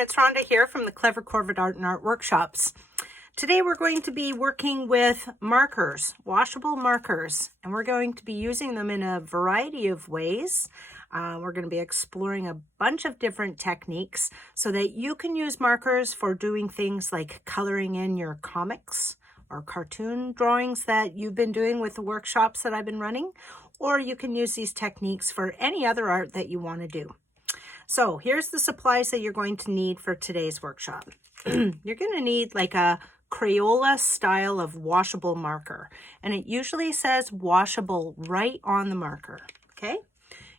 it's Rhonda here from the Clever Corvid Art and Art Workshops. Today we're going to be working with markers, washable markers, and we're going to be using them in a variety of ways. We're going to be exploring a bunch of different techniques so that you can use markers for doing things like coloring in your comics or cartoon drawings that you've been doing with the workshops that I've been running, or you can use these techniques for any other art that you want to do. So here's the supplies that you're going to need for today's workshop. You're going to need like a Crayola style of washable marker, and it usually says washable right on the marker, okay?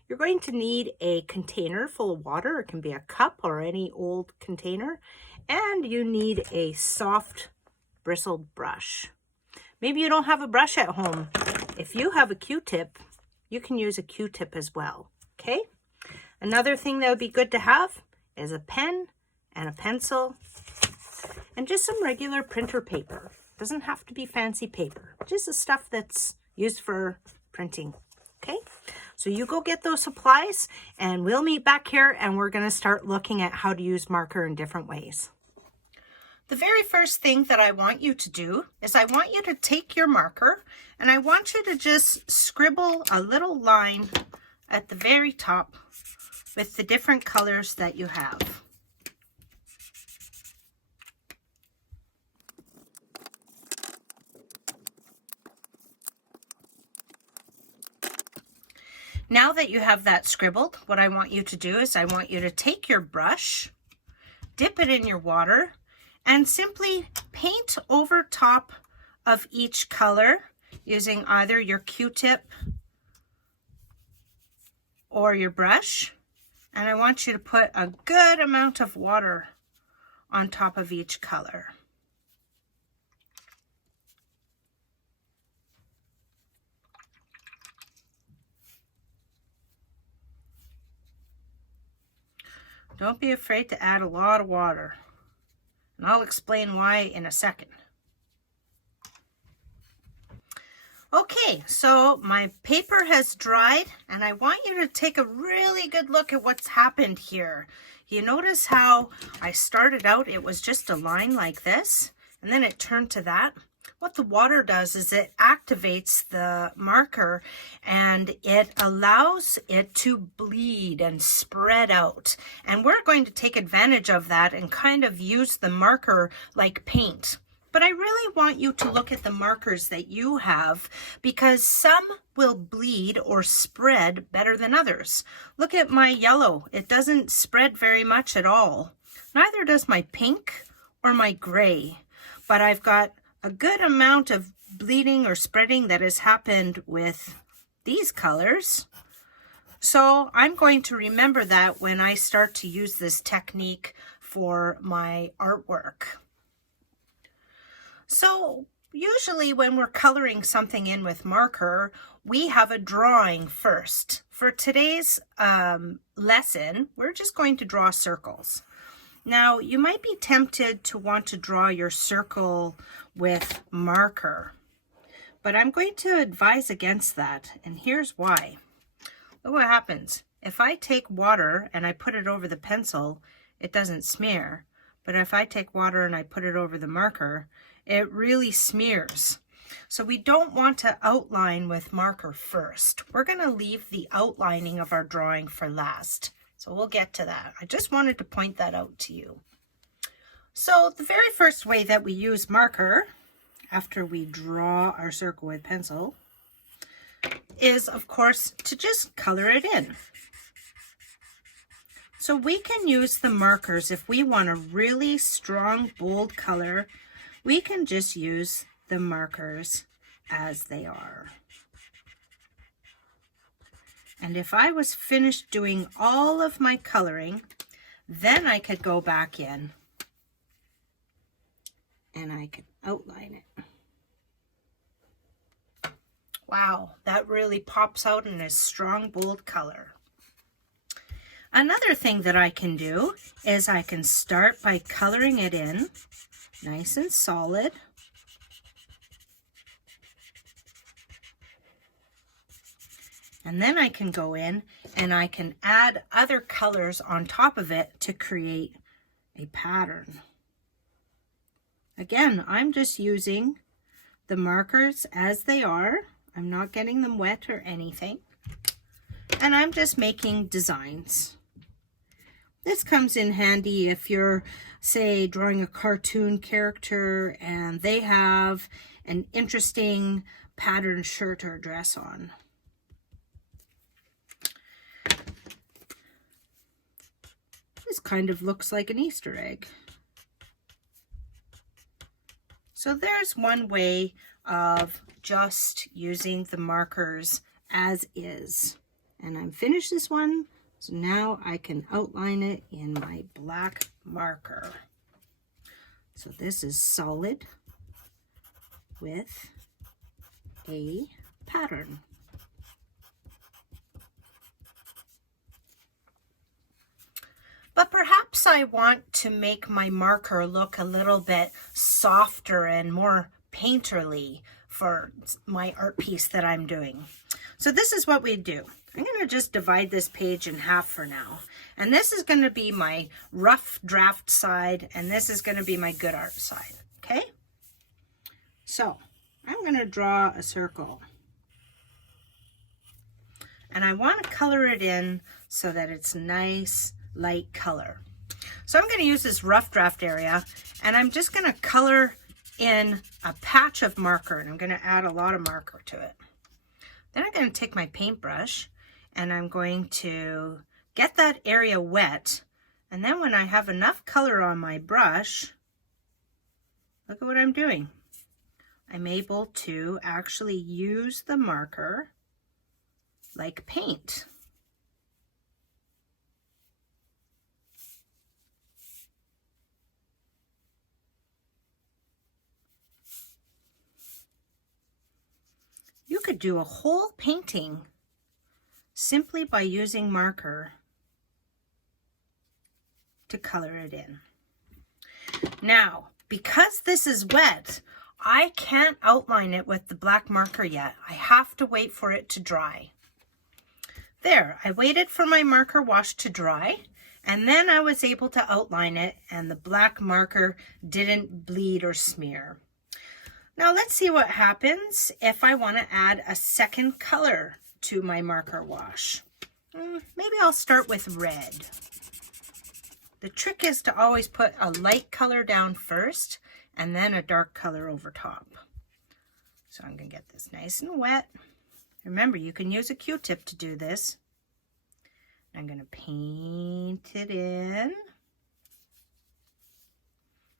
You're going to need a container full of water. It can be a cup or any old container, and you need a soft bristled brush. Maybe you don't have a brush at home. If you have a Q-tip, you can use a Q-tip as well, okay? Another thing that would be good to have is a pen and a pencil and just some regular printer paper. Doesn't have to be fancy paper, just the stuff that's used for printing, okay? So you go get those supplies and we'll meet back here and we're gonna start looking at how to use marker in different ways. The very first thing that I want you to do is I want you to take your marker and I want you to just scribble a little line at the very top with the different colors that you have. Now that you have that scribbled, what I want you to do is I want you to take your brush, dip it in your water, and simply paint over top of each color using either your Q-tip or your brush. And I want you to put a good amount of water on top of each color. Don't be afraid to add a lot of water, and I'll explain why in a second. Okay, so my paper has dried and I want you to take a really good look at what's happened here. You notice how I started out, it was just a line like this, and then it turned to that. What the water does is it activates the marker and it allows it to bleed and spread out. And we're going to take advantage of that and kind of use the marker like paint. But I really want you to look at the markers that you have because some will bleed or spread better than others. Look at my yellow. It doesn't spread very much at all. Neither does my pink or my gray. But I've got a good amount of bleeding or spreading that has happened with these colors. So I'm going to remember that when I start to use this technique for my artwork. So usually when we're coloring something in with marker, we have a drawing first. For today's lesson, we're just going to draw circles. Now, you might be tempted to want to draw your circle with marker, but I'm going to advise against that, and here's why. Look what happens. If I take water and I put it over the pencil, it doesn't smear, but if I take water and I put it over the marker, it really smears. So we don't want to outline with marker first. We're going to leave the outlining of our drawing for last. So we'll get to that. I just wanted to point that out to you. So the very first way that we use marker after we draw our circle with pencil is, of course, to just color it in. So we can use the markers if we want a really strong, bold color. We can just use the markers as they are. And if I was finished doing all of my coloring, then I could go back in and I could outline it. Wow, that really pops out in a strong, bold color. Another thing that I can do is I can start by coloring it in nice and solid. And then I can go in and I can add other colors on top of it to create a pattern. Again, I'm just using the markers as they are. I'm not getting them wet or anything. And I'm just making designs. This comes in handy if you're, say, drawing a cartoon character and they have an interesting patterned shirt or dress on. This kind of looks like an Easter egg. So there's one way of just using the markers as is. And I'm finished this one, so now I can outline it in my black marker. So this is solid with a pattern. But perhaps I want to make my marker look a little bit softer and more painterly for my art piece that I'm doing. So this is what we do. I'm going to just divide this page in half for now. And this is going to be my rough draft side, and this is going to be my good art side, okay? So I'm going to draw a circle. And I want to color it in so that it's nice, light color. So I'm going to use this rough draft area, and I'm just going to color in a patch of marker, and I'm going to add a lot of marker to it. Then I'm going to take my paintbrush, and I'm going to get that area wet, and then when I have enough color on my brush, look at what I'm doing. I'm able to actually use the marker like paint. You could do a whole painting simply by using marker to color it in. Now, because this is wet, I can't outline it with the black marker yet. I have to wait for it to dry. There, I waited for my marker wash to dry, and then I was able to outline it, and the black marker didn't bleed or smear. Now let's see what happens if I want to add a second color to my marker wash. Maybe I'll start with red. The trick is to always put a light color down first and then a dark color over top. So I'm going to get this nice and wet. Remember, you can use a Q-tip to do this. I'm going to paint it in.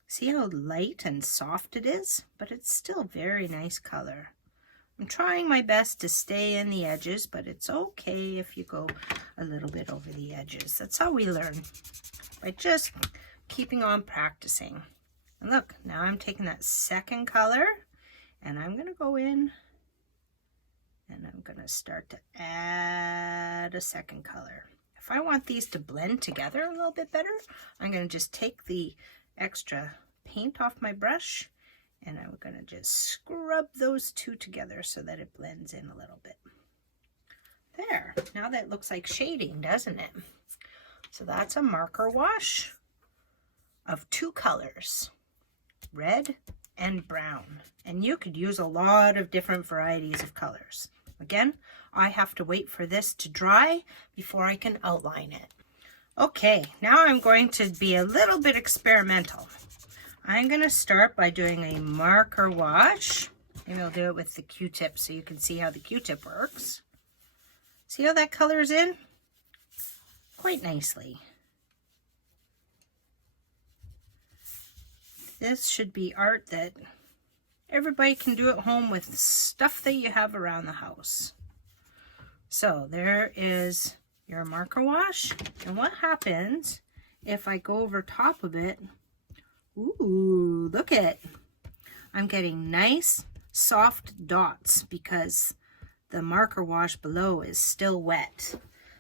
See how light and soft it is? But it's still very nice color. I'm trying my best to stay in the edges, but it's okay if you go a little bit over the edges. That's how we learn, by just keeping on practicing. And look, now I'm taking that second color, and I'm going to go in, and I'm going to start to add a second color. If I want these to blend together a little bit better, I'm going to just take the extra paint off my brush, and I'm going to just scrub those two together so that it blends in a little bit. There, now that looks like shading, doesn't it? So that's a marker wash of two colors, red and brown. And you could use a lot of different varieties of colors. Again, I have to wait for this to dry before I can outline it. Okay, now I'm going to be a little bit experimental. I'm going to start by doing a marker wash. Maybe I'll do it with the Q-tip so you can see how the Q-tip works. See how that colors in? Quite nicely. This should be art that everybody can do at home with stuff that you have around the house. So there is your marker wash. And what happens if I go over top of it? Ooh, look at it. I'm getting nice soft dots because the marker wash below is still wet.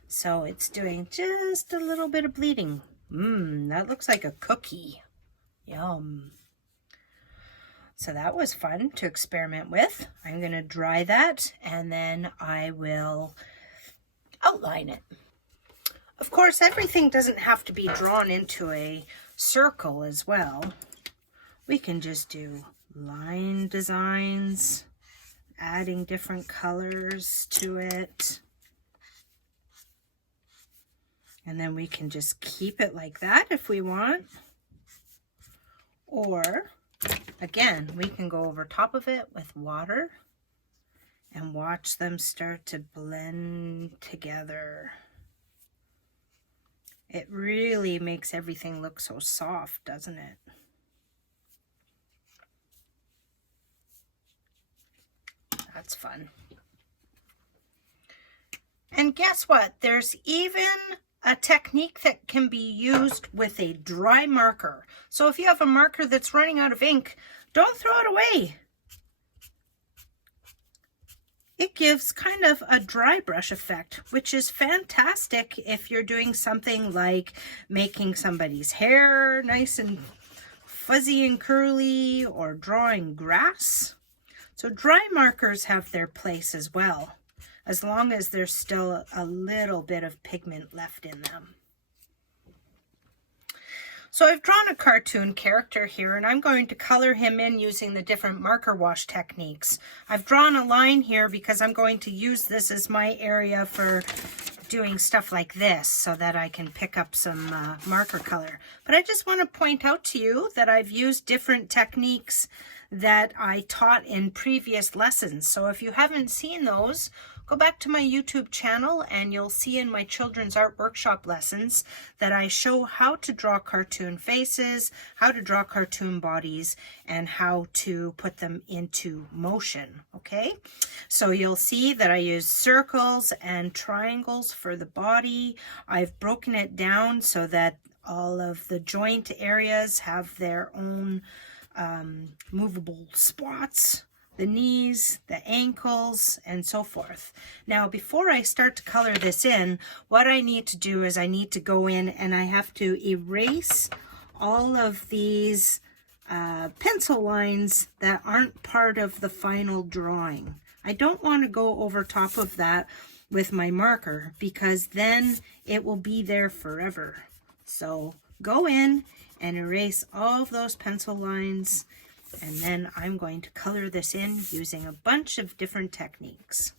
So it's doing just a little bit of bleeding. That looks like a cookie. Yum. So that was fun to experiment with. I'm going to dry that and then I will outline it. Of course, everything doesn't have to be drawn into a circle as well, we can just do line designs, adding different colors to it. And then we can just keep it like that if we want. Or, again, we can go over top of it with water and watch them start to blend together. It really makes everything look so soft, doesn't it? That's fun. And guess what? There's even a technique that can be used with a dry marker. So if you have a marker that's running out of ink, don't throw it away. It gives kind of a dry brush effect, which is fantastic if you're doing something like making somebody's hair nice and fuzzy and curly, or drawing grass. So dry markers have their place as well, as long as there's still a little bit of pigment left in them. So I've drawn a cartoon character here, and I'm going to color him in using the different marker wash techniques. I've drawn a line here because I'm going to use this as my area for doing stuff like this so that I can pick up some marker color. But I just want to point out to you that I've used different techniques that I taught in previous lessons. So if you haven't seen those, go back to my YouTube channel and you'll see in my children's art workshop lessons that I show how to draw cartoon faces, how to draw cartoon bodies, and how to put them into motion, okay? So you'll see that I use circles and triangles for the body. I've broken it down so that all of the joint areas have their own movable spots. The knees, the ankles, and so forth. Now, before I start to color this in, what I need to do is I need to go in and I have to erase all of these pencil lines that aren't part of the final drawing. I don't want to go over top of that with my marker because then it will be there forever. So go in and erase all of those pencil lines, and then I'm going to color this in using a bunch of different techniques.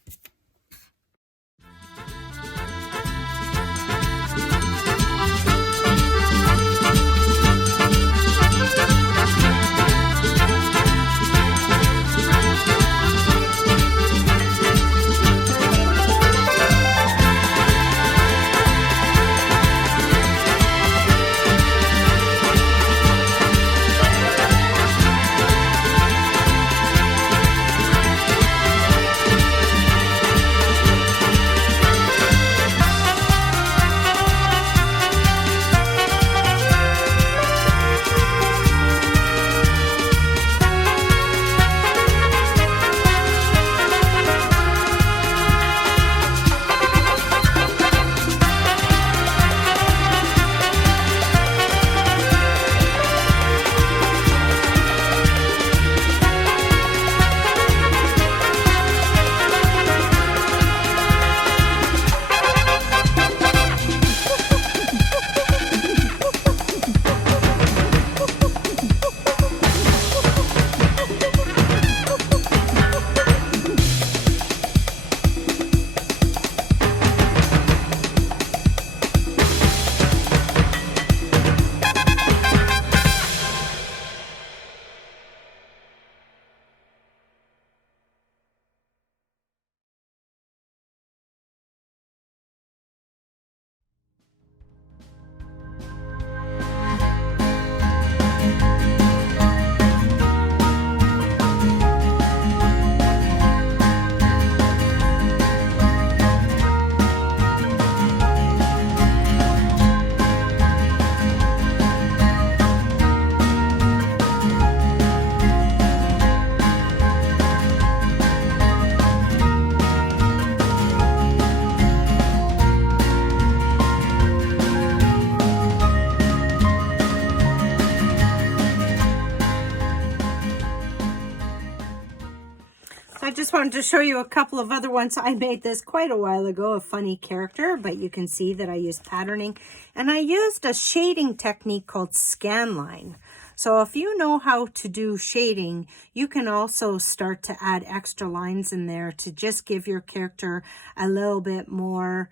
So I just wanted to show you a couple of other ones. I made this quite a while ago, a funny character, but you can see that I used patterning. And I used a shading technique called scanline. So if you know how to do shading, you can also start to add extra lines in there to just give your character a little bit more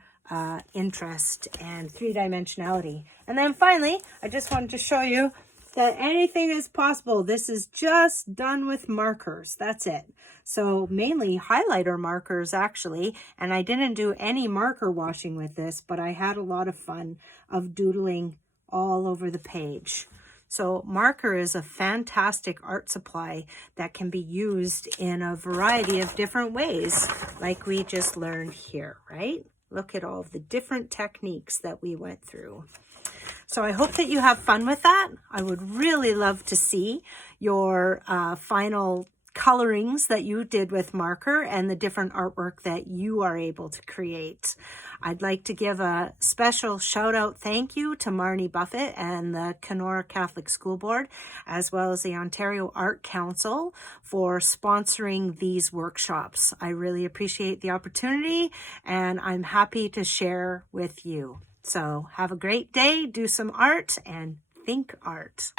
interest and three-dimensionality. And then finally, I just wanted to show you that anything is possible. This is just done with markers. That's it. So mainly highlighter markers actually, and I didn't do any marker washing with this, but I had a lot of fun of doodling all over the page. So marker is a fantastic art supply that can be used in a variety of different ways, like we just learned here, right? Look at all of the different techniques that we went through. So I hope that you have fun with that. I would really love to see your final colorings that you did with marker and the different artwork that you are able to create. I'd like to give a special shout out thank you to Marnie Buffett and the Kenora Catholic School Board, as well as the Ontario Art Council for sponsoring these workshops. I really appreciate the opportunity and I'm happy to share with you. So have a great day, do some art, and think art.